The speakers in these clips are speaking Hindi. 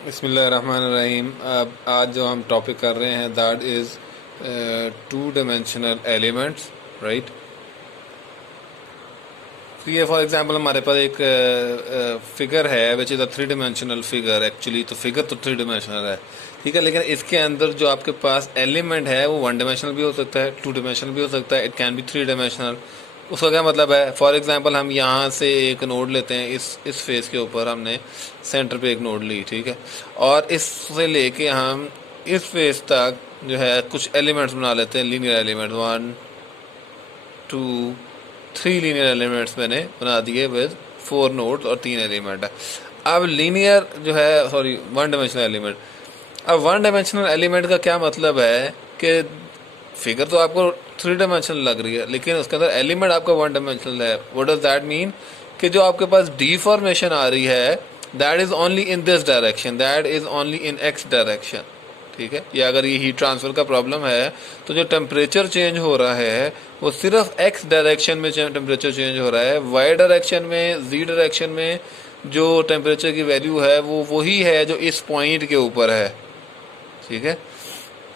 बिस्मिल्लाहिर्रहमानिर्रहीम। अब आज जो हम टॉपिक कर रहे हैं that is two dimensional elements, right. तो ये फॉर एग्जांपल हमारे पास एक फिगर है which is a three dimensional figure. Actually तो फिगर तो थ्री डिमेंशनल है, ठीक है, लेकिन इसके अंदर जो आपके पास एलिमेंट है वो वन डिमेंशनल भी हो सकता है, टू डिमेंशनल भी हो सकता है, it can be three dimensional. उसका क्या मतलब है? फॉर एग्जांपल हम यहाँ से एक नोड लेते हैं, इस फेस के ऊपर हमने सेंटर पे एक नोड ली, ठीक है, और इससे लेके हम इस फेस तक जो है कुछ एलिमेंट्स बना लेते हैं, linear element, one two three linear elements मैंने बना दिए विद फोर नोड्स और तीन एलिमेंट है। अब लीनियर जो है, सॉरी, वन डायमेंशनल एलिमेंट। अब वन डायमेंशनल एलिमेंट का क्या मतलब है कि फिगर तो आपको थ्री डायमेंशनल लग रही है लेकिन उसके अंदर एलिमेंट आपका वन डायमेंशनल है। What does that mean? कि जो आपके पास डिफॉर्मेशन आ रही है that is only in this direction, that is only in x direction, ठीक है। या अगर ये हीट ट्रांसफर का प्रॉब्लम है तो जो टेम्परेचर चेंज हो रहा है वो सिर्फ एक्स डायरेक्शन में टेम्परेचर चेंज हो रहा है। वाई डायरेक्शन में, जी डायरेक्शन में जो टेम्परेचर की वैल्यू है वो वही है जो इस पॉइंट के ऊपर है, ठीक है।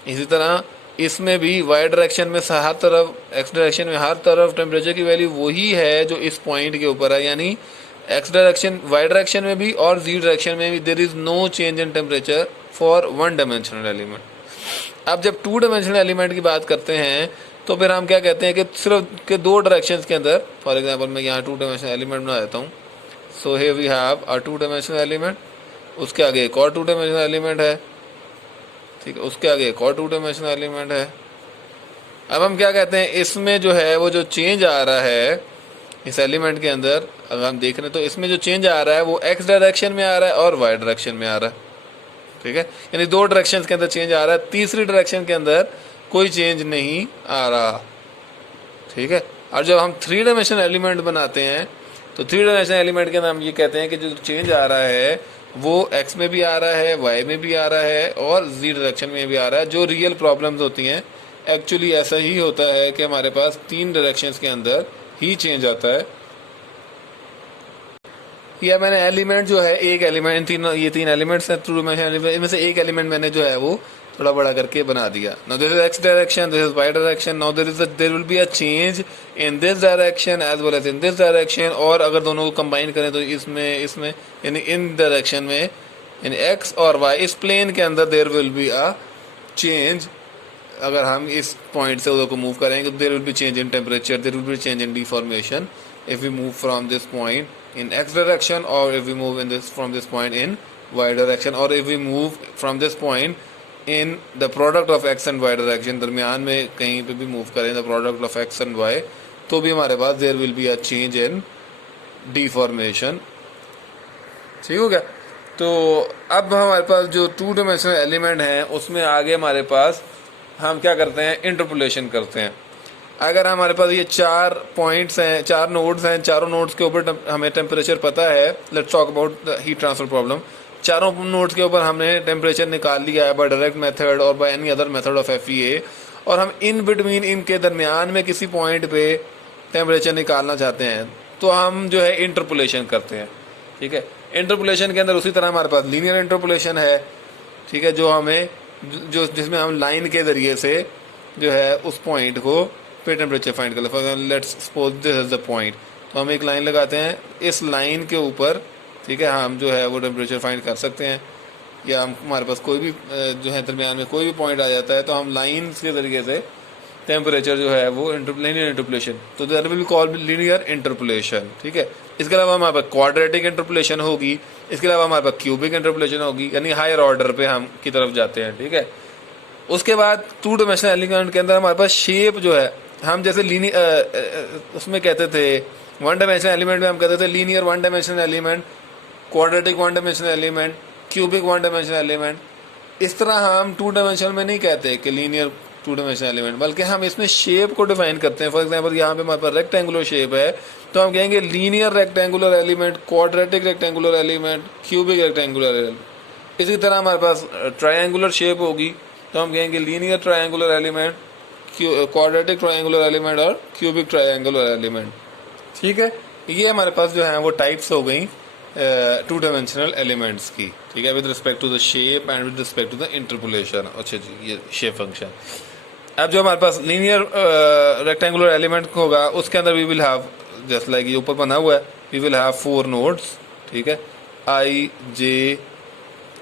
इसी तरह इसमें भी वाई डायरेक्शन में हर तरफ, एक्स डायरेक्शन में हर तरफ टेम्परेचर की वैल्यू वही है जो इस पॉइंट के ऊपर है। यानी एक्स डायरेक्शन, वाई डायरेक्शन में भी और जी डायरेक्शन में भी there is no change in temperature for one dimensional element. अब जब टू डायमेंशनल एलिमेंट की बात करते हैं तो फिर हम क्या कहते हैं कि सिर्फ के दो डायरेक्शन के अंदर, फॉर एग्जाम्पल मैं यहाँ टू डायमेंशनल एलिमेंट बना देता हूँ। So here we have a two dimensional element, उसके आगे एक और टू डायमेंशनल एलिमेंट है, ठीक है, उसके आगे एक और टू डायमेंशनल एलिमेंट है। अब हम क्या कहते हैं, इसमें जो है वो जो चेंज आ रहा है इस एलिमेंट के अंदर, अगर हम देख रहे हैं तो इसमें जो चेंज आ रहा है वो एक्स डायरेक्शन में आ रहा है और वाई डायरेक्शन में आ रहा है, ठीक है। यानी दो डायरेक्शन के अंदर चेंज आ रहा है, तीसरी डायरेक्शन के अंदर कोई चेंज नहीं आ रहा, ठीक है। और जब हम थ्री डायमेंशनल एलिमेंट बनाते हैं तो थ्री डायमेंशनल एलिमेंट के अंदर हम ये कहते हैं कि जो चेंज आ रहा है वो एक्स में भी आ रहा है, वाई में भी आ रहा है और जी डायरेक्शन में भी आ रहा है। जो रियल प्रॉब्लम्स होती हैं एक्चुअली ऐसा ही होता है कि हमारे पास तीन डायरेक्शंस के अंदर ही चेंज आता है। या मैंने एलिमेंट जो है, एक एलिमेंट, तीन, ये तीन एलिमेंट्स हैं टू डायमेंशनल एलिमेंट, इनमें से एक एलिमेंट मैंने जो है वो थोड़ा बड़ा करके बना दिया। Now this is X direction, this is Y direction, now there will be a change in this direction as well as in this direction. और अगर दोनों को कंबाइन करें तो इसमें यानी इन डायरेक्शन में, यानी एक्स और वाई इस प्लेन के अंदर there will be a change. अगर हम इस पॉइंट से उधर को मूव करेंगे तो there will be change in temperature, there will be change in deformation if we move from this point in x direction, or if we move in this from this point in y direction, or if we move from this point in the product of x and y direction, दरमियान में कहीं पे भी मूव करें the product of x and y, तो भी हमारे पास there will be a change in deformation, ठीक हो गया। तो अब हमारे पास जो टू डायमेंशनल एलिमेंट है उसमें आगे हमारे पास हम क्या करते हैं, इंटरपोलेशन करते हैं। अगर हमारे पास ये चार पॉइंट्स हैं, चार नोड्स हैं, चारों नोड्स के ऊपर हमें टेम्परेचर पता है, let's talk about the heat transfer problem. चारों नोड्स के ऊपर हमने टेम्परेचर निकाल लिया है बाय डायरेक्ट मेथड और by any other method of FEA, और हम इन बिटवीन, इनके दरमियान में किसी पॉइंट पे टेम्परेचर निकालना चाहते हैं तो हम जो है इंटरपोलेशन करते हैं, ठीक है। इंटरपोलेशन के अंदर उसी तरह हमारे पास लीनियर इंटरपोलेशन है, ठीक है, जो हमें जो जिसमें हम लाइन के ज़रिए से जो है उस पॉइंट को पे टेम्परेचर फाइंड कर ले। For example let's suppose this is the point, तो हम एक लाइन लगाते हैं, इस लाइन के ऊपर, ठीक है, हम जो है वो टेम्परेचर फाइंड कर सकते हैं। या हम हमारे पास कोई भी जो है दरमियान में कोई भी पॉइंट आ जाता है तो हम लाइन के ज़रिए से टेम्परेचर जो है वो लीनियर इंटरपोलेशन, तो that will be called linear interpolation, ठीक है। इसके अलावा हमारे पास क्वाड्रेटिक इंटरपोलेशन होगी, इसके अलावा हमारे पास क्यूबिक इंटरपोलेशन होगी, यानी हायर ऑर्डर पे हम की तरफ जाते हैं, ठीक है। उसके बाद टू डायमेंशनल एलिमेंट के अंदर हमारे पास शेप जो है, हम जैसे उसमें कहते थे वन डायमेंशनल एलिमेंट में हम कहते थे linear one dimensional element, quadratic one dimensional element, cubic one dimensional element. इस तरह हम टू डायमेंशनल में नहीं कहते कि लीनियर टू डायमेंशनल एलिमेंट, बल्कि हम इसमें शेप को डिफाइन करते हैं। फॉर एग्जांपल यहाँ पे हमारे पास रेक्टेंगुलर शेप है तो हम कहेंगे linear rectangular element, quadratic rectangular element, cubic rectangular element. इसी तरह हमारे पास ट्रायंगुलर शेप होगी तो हम कहेंगे linear triangular element, quadratic triangular element और क्यूबिक ट्रायंगुलर एलिमेंट, ठीक है। ये हमारे पास जो है वो टाइप्स हो गई टू डायमेंशनल एलिमेंट्स की, ठीक है, with respect to the shape and with respect to the interpolation. अच्छा जी, ये शेप फंक्शन। अब जो हमारे पास लीनियर रेक्टेंगुलर एलिमेंट होगा उसके अंदर we will have just like ये ऊपर बना हुआ है, वी विल हैव 4 नोड्स, ठीक है, आई जे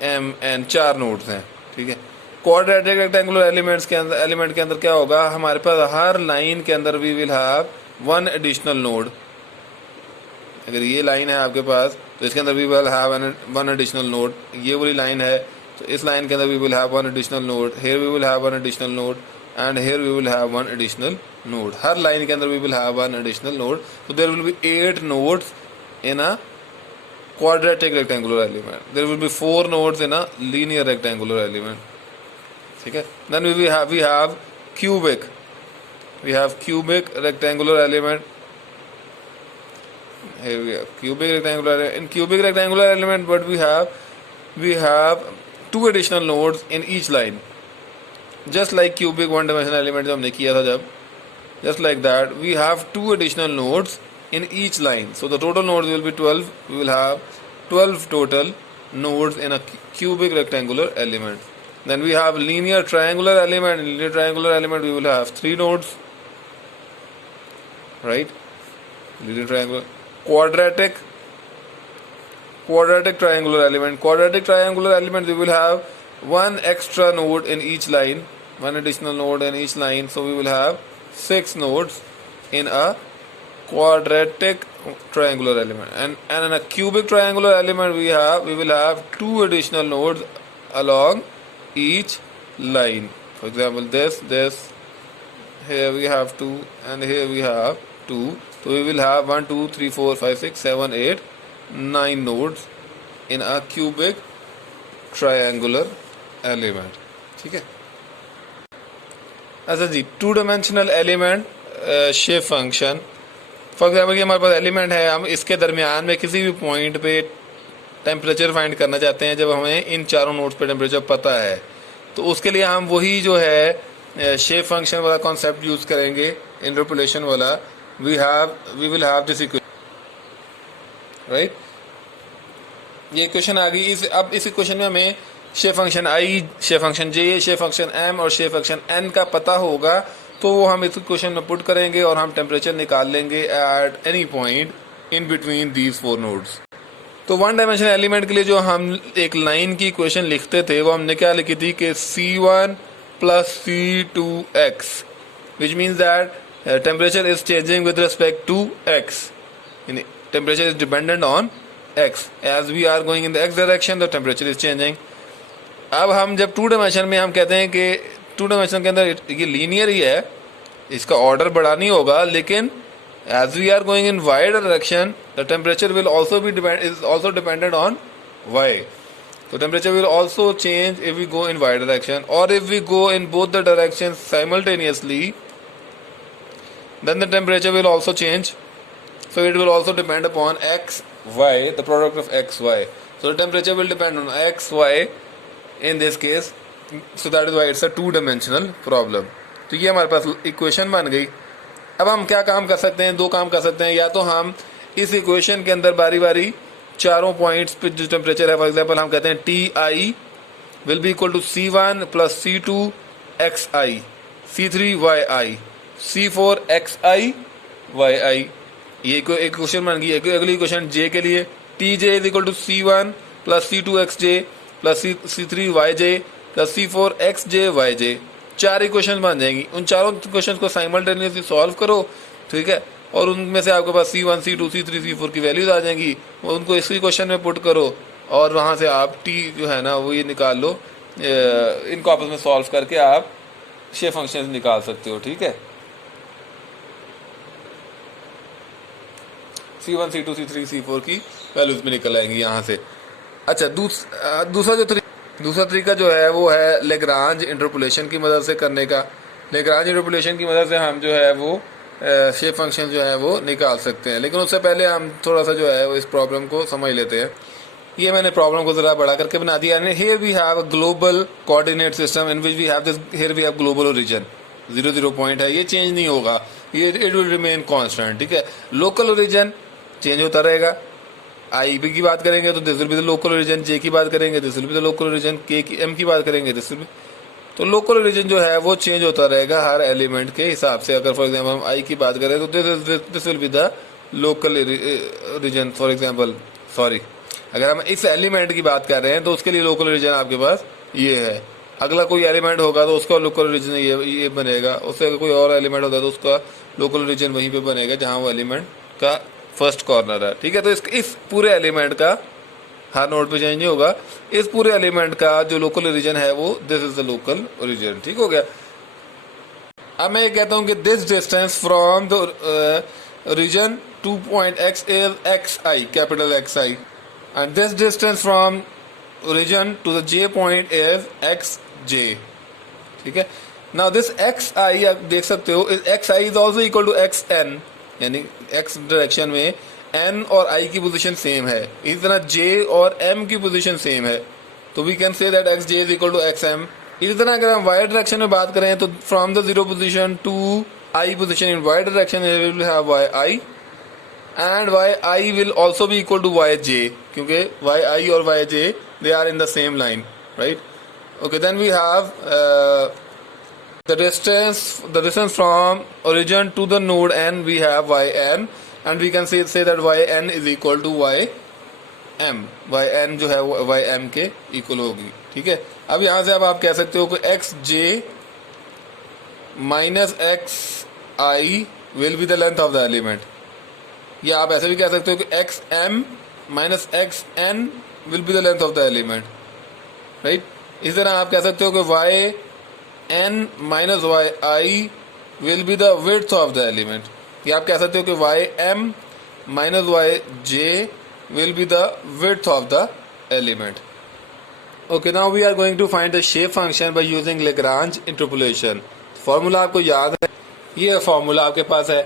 एम एन, 4 नोड्स हैं, ठीक है। क्वाड्रेटिक रेक्टेंगुलर एलिमेंट के अंदर क्या होगा, हमारे पास हर लाइन के अंदर we will have 1 additional node. अगर ये लाइन है आपके पास तो इसके अंदर we will have 1 additional node. ये वाली लाइन है तो इस लाइन के अंदर we will have 1 additional node, here we will have 1 additional node and here we will have 1 additional node. हर लाइन के अंदर we will have 1 additional node, so there will be 8 nodes in a quadratic rectangular element. There will be 4 nodes in a linear rectangular element, ठीक है। Then we have cubic, we have cubic rectangular element. Here we have cubic rectangular. In cubic rectangular element, what we have 2 additional nodes in each line, just like cubic one dimensional element जो हमने किया था जब, just like that we have 2 additional nodes in each line, so the total nodes will be 12. We will have 12 total nodes in a cubic rectangular element. Then we have linear triangular element. In linear triangular element we will have 3 nodes, right? Linear triangular. Quadratic triangular element. Quadratic triangular element we will have 1 extra node in each line, 1 additional node in each line, so we will have 6 nodes in a quadratic triangular element. And in a cubic triangular element we will have 2 additional nodes along each line. For example, this here we have 2 and here we have 2, so we will have 1 2 3 4 5 6 7 8 9 nodes in a cubic triangular element, ठीक है। अच्छा जी, 2 dimensional element shape function. For example कि हमारे पास एलिमेंट है, हम इसके दरमियान में किसी भी पॉइंट पे टेम्परेचर फाइंड करना चाहते हैं। जब हमें इन चारों नोड्स पे टेम्परेचर पता है तो उसके लिए हम वही जो है शेप फंक्शन वाला कॉन्सेप्ट यूज करेंगे, इंटरपोलेशन वाला। We will have this equation, right. ये इक्वेशन आ गई। अब इस इक्वेशन में हमें shape function I, shape function J, shape function M और शेप फंक्शन एन का पता होगा, तो वो हम इस इक्वेशन में पुट करेंगे और हम टेम्परेचर निकाल लेंगे at any point in between these 4 nodes. तो 1 डायमेंशनल एलिमेंट के लिए जो हम एक लाइन की इक्वेशन लिखते थे वो हमने क्या लिखी थी कि C1 plus C2x, which means that temperature is changing with respect to x. Temperature is dependent on x. As we are going in the x direction, the temperature is changing. अब हम जब 2 डायमेंशन में हम कहते हैं कि 2 डायमेंशन के अंदर ये लीनियर ही है, इसका ऑर्डर बढ़ा नहीं होगा, लेकिन as we are going in y direction, the temperature will also is also dependent on y. So temperature will also change if we go in y direction, or if we go in both the directions simultaneously, then the temperature will also change. So it will also depend upon x, y, the product of x, y. So the temperature will depend on x, y in this case. So that is why it's a 2-dimensional problem. तो ये हमारे पास इक्वेशन बन गई। अब हम क्या काम कर सकते हैं, 2 काम कर सकते हैं। या तो हम इस इक्वेशन के अंदर बारी बारी चारों पॉइंट्स पे जो टेम्परेचर है, फॉर एग्जांपल हम कहते हैं Ti will be equal to C1 plus C2 xi, C3 yi, C4 xi yi। ये एक क्वेश्चन बन गई। अगली क्वेश्चन जे के लिए Tj is equal to C1 plus C2 xj plus C3 yj plus C4 xj yj। 4 equation बन जाएंगी। उन चारों क्वेश्चन को साइमल्टेनियसली सॉल्व करो, ठीक है, और उनमें से आपके पास C1 C2 C3 C4 की वैल्यूज आ जाएंगी। उनको इसी क्वेश्चन में पुट करो और वहां से आप T जो है ना वो ये निकाल लो। इनको आपस में सॉल्व करके आप शेप फंक्शन निकाल सकते हो, ठीक है। C1 C2 C3 C4 की वैल्यूज में निकल आएंगी यहाँ से। अच्छा, दूसरा तरीका जो है वो है लेग्रांज इंटरपोलेशन की मदद से करने का। लेग्रांज इंटरपोलेशन की मदद से हम जो है वो शेप फंक्शन जो है वो निकाल सकते हैं। लेकिन उससे पहले हम थोड़ा सा जो है वो इस प्रॉब्लम को समझ लेते हैं। ये मैंने प्रॉब्लम को जरा बड़ा करके बना दिया। Here we have a global coordinate system in which we have this, here we have global origin, 0 point है, ये चेंज नहीं होगा, ये इट विल रिमेन कांस्टेंट, ठीक है। लोकल ओरिजिन चेंज होता रहेगा, आई बी की बात करेंगे तो this will be the local origin, J की बात करेंगे this will be the local origin, K की एम की बात करेंगे दिस विल बी। तो लोकल ओरिजिन जो है वो चेंज होता रहेगा हर एलिमेंट के हिसाब से। अगर फॉर एग्जांपल हम आई की बात करें तो this will be the local origin for example, sorry, अगर हम इस एलिमेंट की बात कर रहे हैं तो उसके लिए लोकल ओरिजिन आपके पास ये है। अगला कोई एलिमेंट होगा तो उसका लोकल ओरिजिन ये बनेगा, उससे अगर कोई और एलिमेंट होगा तो उसका लोकल ओरिजिन वहीं पे बनेगा जहां वो एलिमेंट का फर्स्ट कॉर्नर है। ठीक है, तो इस पूरे एलिमेंट का हर नोड पे चेंज नहीं होगा, इस पूरे एलिमेंट का जो लोकल ओरिजिन है वो this is the local origin. ठीक हो गया। अब मैं ये कहता हूं कि this distance from the origin to point X is X I, capital X I, and this distance from origin to the J point is X J. ठीक है, नाउ दिस एक्स आई आप देख सकते हो, X I is also equal to X N, यानी एक्स डायरेक्शन में एन और आई की पोजीशन सेम है, इसी तरह जे और एम की पोजीशन सेम है, तो we can say that X J is equal to X M. इसी तरह अगर हम वाई डायरेक्शन में बात करें तो from the zero position to I position in Y direction we will have Y I, and Y I will also be equal to Y J, क्योंकि वाई आई और Y J they are in the same line, right. Okay, then we have the distance from origin to the node n, we have yn, and we can say that yn is equal to ym, yn जो है वो ym के इक्वल होगी। ठीक है, अब यहां से अब आप कह सकते हो कि X J minus X I will be the length of the element, या आप ऐसे भी कह सकते हो कि X M minus X N will be the length of the element, right. इस तरह आप कह सकते हो कि Y n minus yi will be the width of the element, या आप कह सकते हो कि ym minus yj will be the width of the element. Okay, now we are going to find the shape function by using Lagrange interpolation. Formula आपको याद है, ये फॉर्मूला आपके पास है,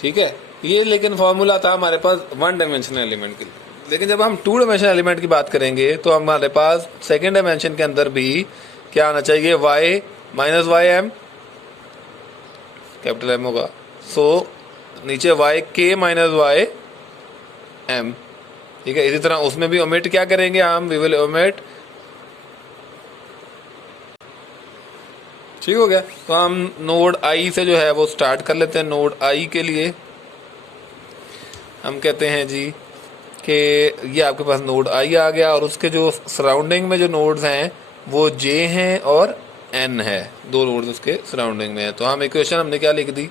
ठीक है, ये लेकिन फॉर्मूला था हमारे पास वन डायमेंशनल एलिमेंट के लिए, लेकिन जब हम टू डायमेंशनल एलिमेंट की बात करेंगे तो हमारे पास सेकेंड डायमेंशन के अंदर भी क्या आना चाहिए, y minus Y M, capital M होगा, सो नीचे वाई के माइनस वाई एम। ठीक है, इसी तरह उसमें भी ओमिट क्या करेंगे हम, वी विल ओमिट। ठीक हो गया, तो हम नोड आई से जो है वो स्टार्ट कर लेते हैं। नोड आई के लिए हम कहते हैं जी कि ये आपके पास नोड आई आ गया, और उसके जो सराउंडिंग में जो नोड्स हैं वो जे हैं और एन है, दो नोड्स उसके सराउंडिंग में है। तो हम इक्वेशन हमने क्या लिख दी,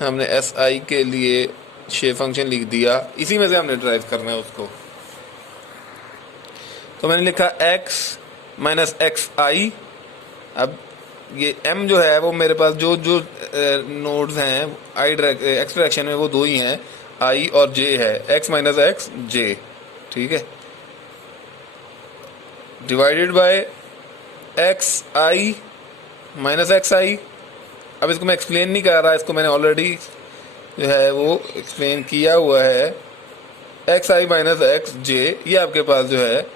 हमने एस आई के लिए शेप फंक्शन लिख दिया, इसी में से हमने ड्राइव करना है उसको। तो मैंने लिखा x माइनस एक्स आई। अब ये m जो है वो मेरे पास जो जो नोड्स हैं आई एक्स डायरेक्शन में वो दो ही हैं, i और j है, x माइनस एक्स जे। ठीक है, divided by X I minus X I. अब इसको मैं एक्सप्लेन नहीं कर रहा, इसको मैंने ऑलरेडी जो है वो एक्सप्लेन किया हुआ है। एक्स आई माइनस एक्स जे ये आपके पास जो है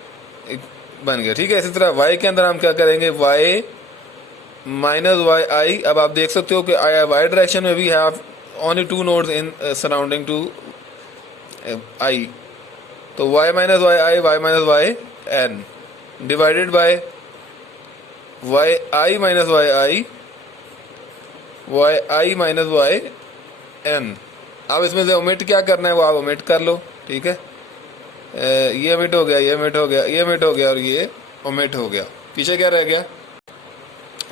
बन गया। ठीक है, इसी तरह y के अंदर हम क्या करेंगे, y माइनस वाई आई। अब आप देख सकते हो कि y डायरेक्शन में we have only two nodes in surrounding to i, तो y minus Y I, y minus Y N divided by Y I minus Y I, Y I minus Y N. अब इसमें से ओमिट क्या करना है वो आप ओमिट कर लो। ठीक है, ये ओमिट हो गया, ये ओमिट हो गया, ये ओमिट हो गया और ये ओमिट हो गया। पीछे क्या रह गया,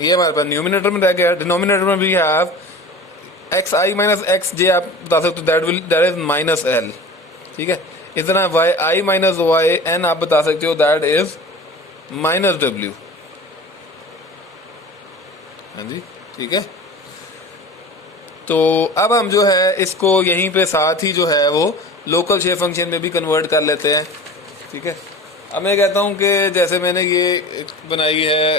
ये हमारे पास न्यूमिनेटर में रह गया। डिनोमिनेटर में भी have X I minus X J, आप बता सकते हो दैट इज माइनस एल। ठीक है, इस तरह Y I minus Y N आप बता सकते हो दैट इज माइनस डब्ल्यू। हाँ जी, ठीक है, तो अब हम जो है इसको यहीं पे साथ ही जो है वो लोकल शेप फंक्शन में भी कन्वर्ट कर लेते हैं। ठीक है, अब मैं कहता हूं कि जैसे मैंने ये बनाई है,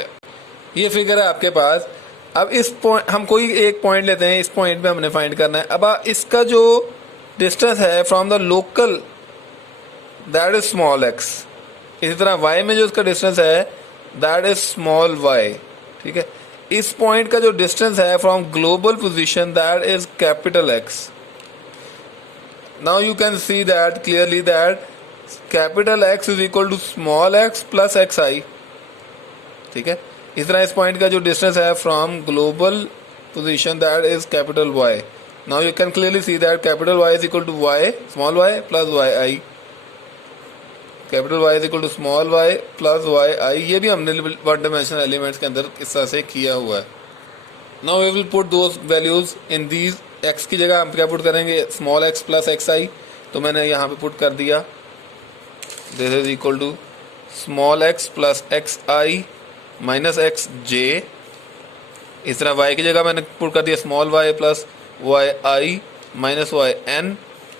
ये फिगर है आपके पास। अब इस पॉइंट हम कोई एक पॉइंट लेते हैं, इस पॉइंट पे हमने फाइंड करना है। अब इसका जो डिस्टेंस है from the local that is small x, इसी तरह y में जो इसका डिस्टेंस है दैट इज स्मॉल y। ठीक है, इस पॉइंट का जो डिस्टेंस है from global position that is capital X. Now you can see that clearly that capital X is equal to small X plus X I, ठीक है। इस तरह इस पॉइंट का जो डिस्टेंस है from global position that is capital Y. Now you can clearly see that capital Y is equal to Y small Y plus Y I, capital Y is equal to small Y plus Y I. ये भी हमने वन डायमेंशनल एलिमेंट्स के अंदर इस तरह से किया हुआ है। Now we will put those values in these, X की जगह हम क्या पुट करेंगे, small X plus X I, तो मैंने यहाँ पे पुट कर दिया this is equal to small X plus X I minus X J. इस तरह y की जगह मैंने पुट कर दिया small y plus Y I minus Y N,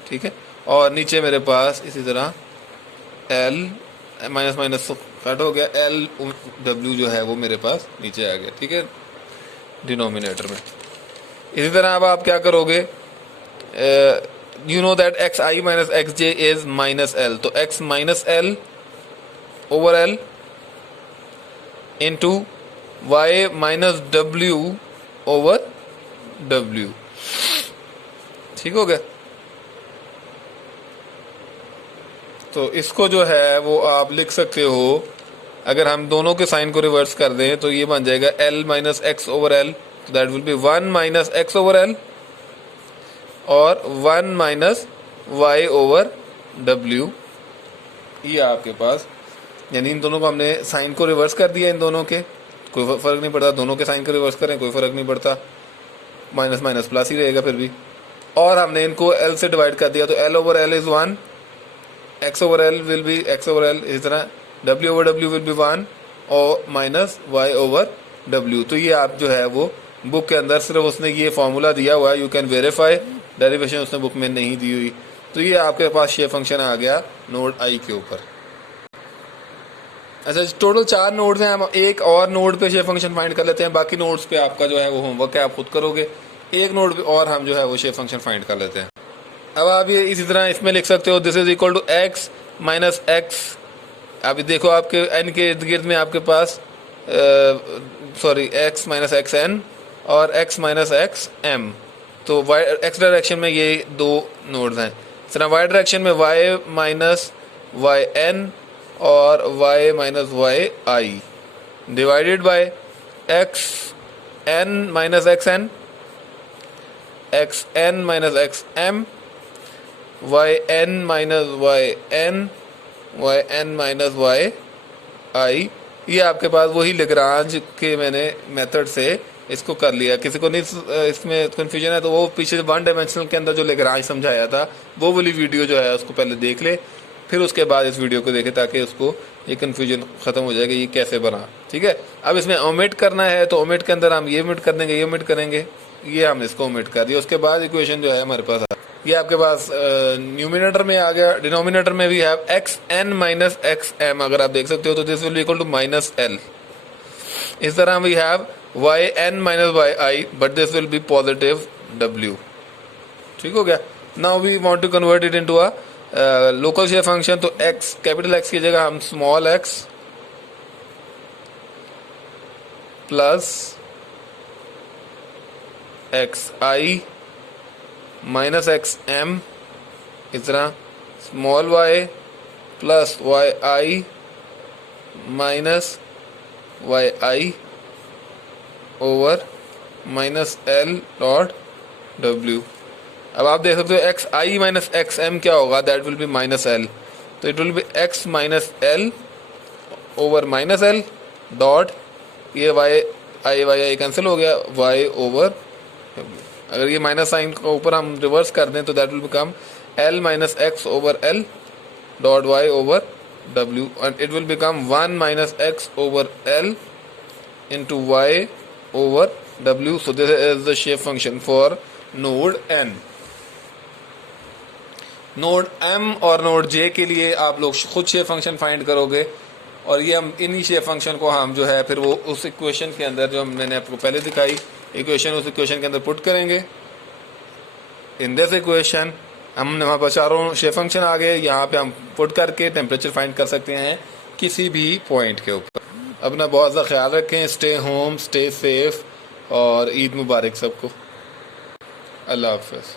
ठीक है। और नीचे मेरे पास इसी तरह l माइनस माइनस कट हो गया, l w जो है वो मेरे पास नीचे आ गया, ठीक है, डिनोमिनेटर में। इसी तरह अब आप क्या करोगे, you know that X I minus X J is minus L, तो x minus L over L into Y minus W over W, ठीक हो गया। तो इसको जो है वो आप लिख सकते हो, अगर हम दोनों के साइन को रिवर्स कर दें तो ये बन जाएगा l minus X over L, that will B 1 minus X over L और 1 माइनस वाई ओवर डब्ल्यू। ये आपके पास, यानी इन दोनों को हमने साइन को रिवर्स कर दिया, इन दोनों के कोई फर्क नहीं पड़ता, दोनों के साइन को रिवर्स करें कोई फर्क नहीं पड़ता, माइनस माइनस प्लस ही रहेगा फिर भी। और हमने इनको l से डिवाइड कर दिया, तो l over L is 1, x over L will be x over L, इस तरह w over w will be 1 और माइनस y ओवर w। तो ये आप जो है वो बुक के अंदर सिर्फ उसने ये फॉर्मूला दिया हुआ है, यू कैन वेरीफाई, डेरिवेशन उसने बुक में नहीं दी हुई। तो ये आपके पास शेप फंक्शन आ गया नोड i के ऊपर। अच्छा, टोटल 4 नोड्स हैं, हम एक और नोड पे शेप फंक्शन फाइंड कर लेते हैं, बाकी नोड्स पे आपका जो है वो होमवर्क है, आप खुद करोगे। एक नोड पे और हम जो है वो शेप फंक्शन फाइंड कर लेते हैं। अब आप ये इसी तरह इसमें लिख सकते हो, this is equal to X minus X. अभी देखो आपके एन के इर्द गिर्द में आपके पास sorry X minus X N और एक्स माइनस एक्स एम, तो वाई एक्स डायरेक्शन में ये 2 नोड्स हैं। इस तरह वाई डायरेक्शन में वाई माइनस वाई एन और y minus Y I divided by X N minus X N, X N minus X M, Y N minus Y N, Y N minus Y I. ये आपके पास वही लेग्रांज के मैंने मेथड से इसको कर लिया। किसी को नहीं इसमें कन्फ्यूजन है तो वो पीछे 1 डायमेंशनल के अंदर जो लेग्रांज समझाया था वो वाली वीडियो जो है उसको पहले देख ले, फिर उसके बाद इस वीडियो को देखे, ताकि उसको ये कन्फ्यूजन खत्म हो जाएगा ये कैसे बना, ठीक है। अब इसमें ओमिट करना है तो ओमिट के अंदर हम ये ओमिट कर देंगे, ये ओमिट करेंगे, ये हम इसको ओमिट कर दिया। उसके बाद इक्वेशन जो है हमारे पास ये आपके पास न्यूमिनेटर में आ गया। डिनोमिनेटर में भी है X N minus X M, अगर आप देख सकते हो तो this will be equal to minus L. इस तरह we have Y N minus Y I, but this will be positive W, ठीक हो गया। Now we want to convert it into a local shape function, तो x कैपिटल X की जगह हम small x plus X I minus X M, इस तरह small y plus Y I minus Y I over minus L dot W. अब आप देख सकते हो X I minus X M क्या होगा, that will be minus L, तो it will be X minus L over minus L dot ये वाई आई कैंसिल हो गया, वाई ओवर डब्ल्यू। अगर ये माइनस साइन को ऊपर हम रिवर्स कर दें तो that will become L minus X over L dot Y over W, and it will become 1 minus X over L into Y over W. So this is the shape function for node N. Node m और नोड j के लिए आप लोग खुद शेप फंक्शन फाइंड करोगे, और ये हम इन्हीं शेप फंक्शन को हम जो है फिर वो उस इक्वेशन के अंदर जो मैंने आपको पहले दिखाई इक्वेशन, उस इक्वेशन के अंदर पुट करेंगे। इन दिस इक्वेशन हमने वहाँ पर चारों शेप फंक्शन आ गए, यहाँ पे हम पुट करके टेम्परेचर फाइंड कर सकते हैं किसी भी पॉइंट के ऊपर। अपना बहुत ज़्यादा ख्याल रखें, स्टे होम, स्टे सेफ, और ईद मुबारक सबको। अल्लाह हाफ़िज़।